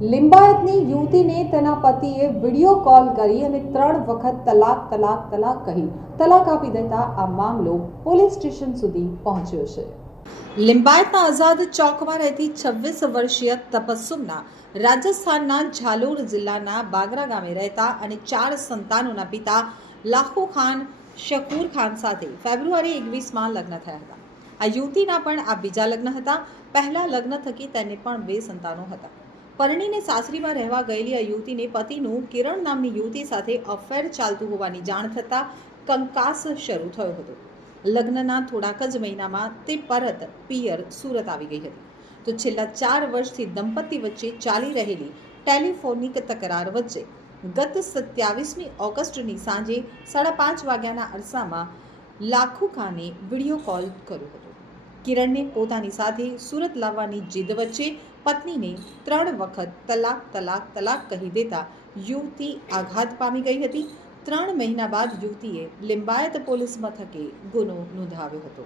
લિંબાયતની યુવતીને તેના પતિએ વિડીયો કોલ કરી અને 3 વખત તલાક કહી તલાક આપી દેતા આ મામલો પોલીસ સ્ટેશન સુધી પહોંચ્યો છે। લિંબાયતના આઝાદ ચોકમાં રહેતી 26 વર્ષીય તબસ્સુમના રાજસ્થાનના ઝાલોર જિલ્લાના બાગરા ગામે રહેતા અને 4 સંતાનોના પિતા લાખો ખાન શકુર ખાન સાથે ફેબ્રુઆરી 21માં લગ્ન થયા હતા। આ યુવતીના પણ આ બીજા લગ્ન હતા। પહેલા લગ્ન થકી તેને પણ 2 સંતાનો હતા। પરણીને સાસરીમાં રહેવા ગયેલી આ યુવતીને પતિનું કિરણ નામની યુવતી સાથે અફેર ચાલતું હોવાની જાણ થતાં કંકાસ શરૂ થયો હતો। લગ્નના થોડાક જ મહિનામાં તે પરત પિયર સુરત આવી ગઈ હતી। તો છેલ્લા 4 વર્ષથી દંપતી વચ્ચે ચાલી રહેલી ટેલિફોનિક તકરાર વચ્ચે ગત 27મી ઓગસ્ટની સાંજે 5:30 વાગ્યાના અરસામાં લાખુ ખાને વિડીયો કોલ કર્યો હતો। કિરણને પોતાની સાથે સુરત લાવવાની જીદ વચ્ચે પત્નીને 3 વખત તલાક કહી દેતા યુવતી આઘાત પામી ગઈ હતી। 3 મહિના બાદ યુવતીએ લિંબાયત પોલીસ મથકે ગુનો નોંધાવ્યો હતો।